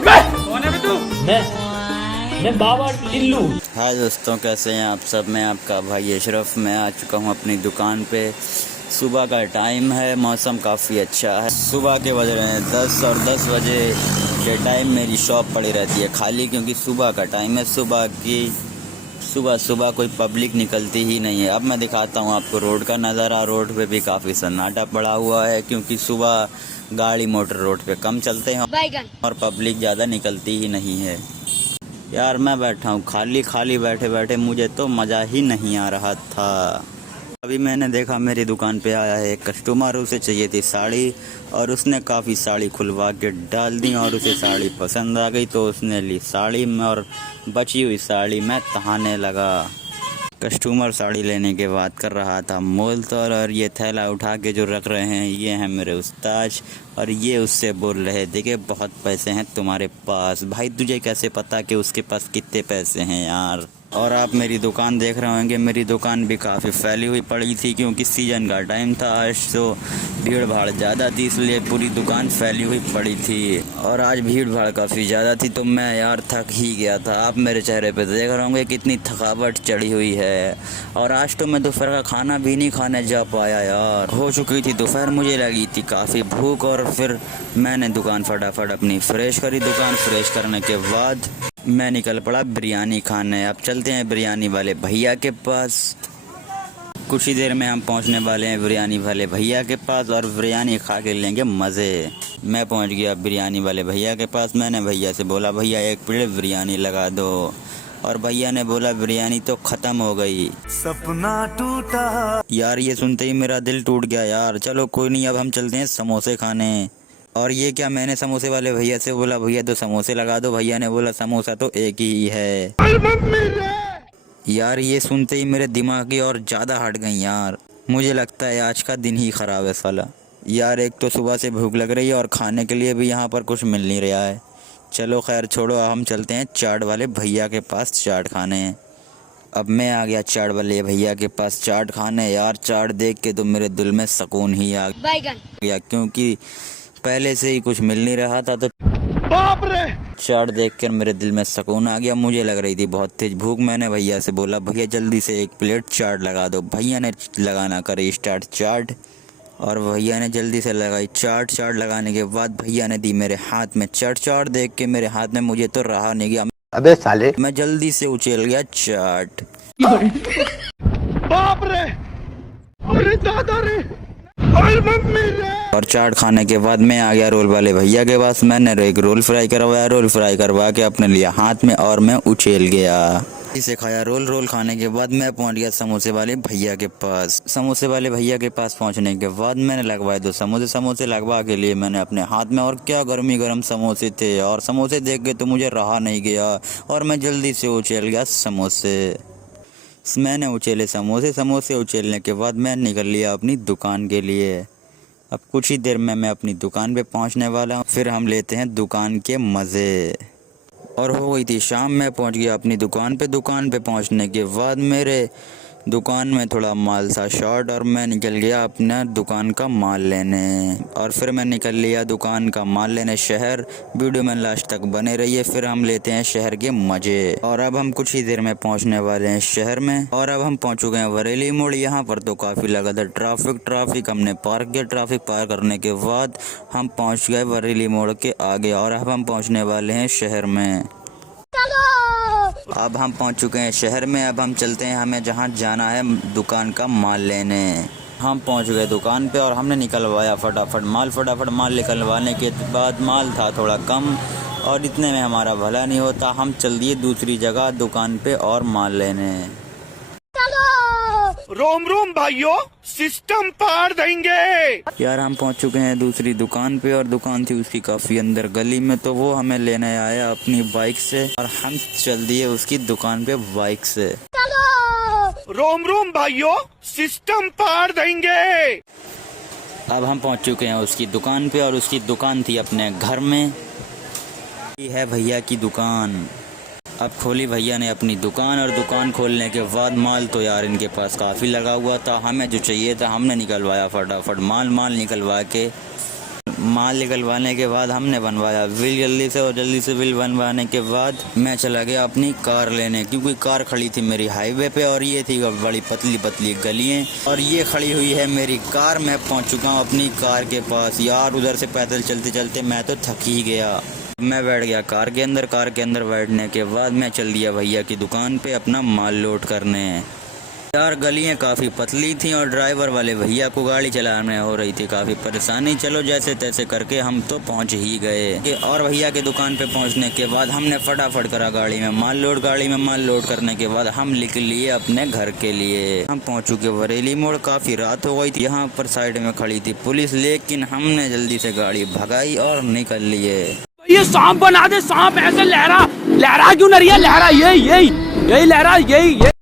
कौन है बे तू? मैं बाबा टिल्लू। हाय दोस्तों, कैसे हैं आप सब। मैं आपका भाई अशरफ। मैं आ चुका हूँ अपनी दुकान पे। सुबह का टाइम है, मौसम काफ़ी अच्छा है। सुबह के बज रहे हैं 10 और 10 बजे के टाइम मेरी शॉप पड़ी रहती है खाली, क्योंकि सुबह का टाइम है। सुबह कोई पब्लिक निकलती ही नहीं है। अब मैं दिखाता हूँ आपको रोड का नज़ारा। रोड पे भी काफ़ी सन्नाटा पड़ा हुआ है, क्योंकि सुबह गाड़ी मोटर रोड पे कम चलते हैं और पब्लिक ज़्यादा निकलती ही नहीं है। यार मैं बैठा हूँ खाली बैठे बैठे मुझे तो मज़ा ही नहीं आ रहा था। अभी मैंने देखा मेरी दुकान पे आया है एक कस्टमर, उसे चाहिए थी साड़ी और उसने काफ़ी साड़ी खुलवा के डाल दी और उसे साड़ी पसंद आ गई तो उसने ली साड़ी में, और बची हुई साड़ी मैं तहाने लगा। कस्टमर साड़ी लेने के बाद कर रहा था मोल तोल, और ये थैला उठा के जो रख रहे हैं ये हैं मेरे उस्ताद, और ये उससे बोल रहे थे कि बहुत पैसे हैं तुम्हारे पास। भाई तुझे कैसे पता कि उसके पास कितने पैसे हैं यार। और आप मेरी दुकान देख रहे होंगे, मेरी दुकान भी काफ़ी फैली हुई पड़ी थी, क्योंकि सीज़न का टाइम था। आज तो भीड़ भाड़ ज़्यादा थी, इसलिए पूरी दुकान फैली हुई पड़ी थी। और आज भीड़ भाड़ काफ़ी ज़्यादा थी तो मैं यार थक ही गया था। आप मेरे चेहरे पे देख रहे होंगे कितनी थकावट चढ़ी हुई है। और आज तो मैं दोपहर का खाना भी नहीं खाने जा पाया यार। हो चुकी थी दोपहर, मुझे लगी थी काफ़ी भूख, और फिर मैंने दुकान फटाफट अपनी फ्रेश करी। दुकान फ्रेश करने के बाद मैं निकल पड़ा बिरयानी खाने। अब चलते हैं बिरयानी वाले भैया के पास। कुछ ही देर में हम पहुंचने वाले हैं बिरयानी वाले भैया के पास और बिरयानी खा के लेंगे मज़े। मैं पहुंच गया बिरयानी वाले भैया के पास। मैंने भैया से बोला भैया एक प्लेट बिरयानी लगा दो, और भैया ने बोला बिरयानी तो ख़त्म हो गई। सपना टूटा यार ये सुनते ही मेरा दिल टूट गया यार। चलो कोई नहीं, अब हम चलते हैं समोसे खाने। और ये क्या, मैंने समोसे वाले भैया से बोला भैया तो समोसे लगा दो। भैया ने बोला समोसा तो एक ही है। यार ये सुनते ही मेरे दिमाग की और ज़्यादा हट गई यार। मुझे लगता है आज का दिन ही ख़राब है साला। यार एक तो सुबह से भूख लग रही है और खाने के लिए भी यहाँ पर कुछ मिल नहीं रहा है। चलो खैर छोड़ो, हम चलते हैं चाट वाले भैया के पास चाट खाने। अब मैं आ गया चाट वाले भैया के पास चाट खाने। यार चाट देख के तो मेरे दिल में सुकून ही आ गया, क्योंकि पहले से ही कुछ मिल नहीं रहा था तो बाप रे। चाट देखकर मेरे दिल में सुकून आ गया। मुझे लग रही थी बहुत तेज भूख। मैंने भैया से बोला भैया जल्दी से एक प्लेट चाट लगा दो। भैया ने लगाना करे स्टार्ट चाट, और भैया ने जल्दी से लगाई चाट। चाट लगाने के बाद भैया ने दी मेरे हाथ में चाट। चाट देख के मेरे हाथ में मुझे तो रहा नहीं गया। अबे साले, मैं जल्दी से उछल गया चाट। बाप रे, अरे दादा रे, अरे मम्मी रे। और चाट खाने के बाद मैं आ गया रोल वाले भैया के पास। मैंने एक रोल फ्राई करवाया। रोल फ्राई करवा के अपने लिया हाथ में और मैं उछल गया। इसे खाया रोल खाने के बाद मैं पहुंच गया समोसे वाले भैया के पास। समोसे वाले भैया के पास पहुंचने के बाद मैंने लगवाए 2 समोसे लगवा के लिए मैंने अपने हाथ में, और क्या गर्म समोसे थे। और समोसे देख के तो मुझे रहा नहीं गया और मैं जल्दी से उछल गया समोसे। मैंने उछले समोसे उछलने के बाद मैं निकल लिया अपनी दुकान के लिए। अब कुछ ही देर में मैं अपनी दुकान पे पहुंचने वाला हूं, फिर हम लेते हैं दुकान के मज़े। और हो गई थी शाम। मैं पहुंच गया अपनी दुकान पे। दुकान पे पहुंचने के बाद मेरे दुकान में थोड़ा माल था शॉर्ट, और मैं निकल गया अपना दुकान का माल लेने। और फिर मैं निकल लिया दुकान का माल लेने शहर। वीडियो में लास्ट तक बने रहिए, फिर हम लेते हैं शहर के मज़े। और अब हम कुछ ही देर में पहुंचने वाले हैं शहर में। और अब हम पहुंच चुके हैं बरेली मोड़। यहाँ पर तो काफ़ी लगा था ट्रैफिक हमने पार किया। ट्रैफिक पार करने के बाद हम पहुँच गए बरेली मोड़ के आगे, और अब हम पहुँचने वाले हैं शहर में। अब हम पहुंच चुके हैं शहर में। अब हम चलते हैं हमें जहां जाना है दुकान का माल लेने। हम पहुंच गए दुकान पे और हमने निकलवाया फटाफट माल निकलवाने के बाद माल था थोड़ा कम, और इतने में हमारा भला नहीं होता। हम चल दिए दूसरी जगह दुकान पे और माल लेने। रोम रोम भाइयों, सिस्टम पार देंगे। यार हम पहुंच चुके हैं दूसरी दुकान पे, और दुकान थी उसकी काफ़ी अंदर गली में, तो वो हमें लेने आया अपनी बाइक से, और हम चल दिए उसकी दुकान पे बाइक से। रोम रोम भाइयों, सिस्टम पार देंगे। अब हम पहुंच चुके हैं उसकी दुकान पे, और उसकी दुकान थी अपने घर में। ये है भैया की दुकान। अब खोली भैया ने अपनी दुकान, और दुकान खोलने के बाद माल तो यार इनके पास काफ़ी लगा हुआ था। हमें जो चाहिए था हमने निकलवाया फटाफट माल निकलवा के माल निकलवाने के बाद हमने बनवाया बिल जल्दी से, और जल्दी से बिल बनवाने के बाद मैं चला गया अपनी कार लेने, क्योंकि कार खड़ी थी मेरी हाईवे पे और ये थी बड़ी पतली पतली गलियां, और ये खड़ी हुई है मेरी कार। मैं पहुंच चुका हूं अपनी कार के पास। यार उधर से पैदल चलते चलते मैं तो थक ही गया। मैं बैठ गया कार के अंदर बैठने के बाद मैं चल दिया भैया की दुकान पे अपना माल लोड करने। यार गलियां काफ़ी पतली थी और ड्राइवर वाले भैया को गाड़ी चलाने हो रही थी काफ़ी परेशानी। चलो जैसे तैसे करके हम तो पहुंच ही गए, और भैया की दुकान पे पहुंचने के बाद हमने फटाफट करा गाड़ी में माल लोड करने के बाद हम निकल लिए अपने घर के लिए। हम पहुंच चुके बरेली मोड़। काफ़ी रात हो गई थी, यहाँ पर साइड में खड़ी थी पुलिस, लेकिन हमने जल्दी से गाड़ी भगाई और निकल लिए। ये सांप बना दे, सांप ऐसे लहरा क्यों नहीं रही है? लहरा यही लहरा यही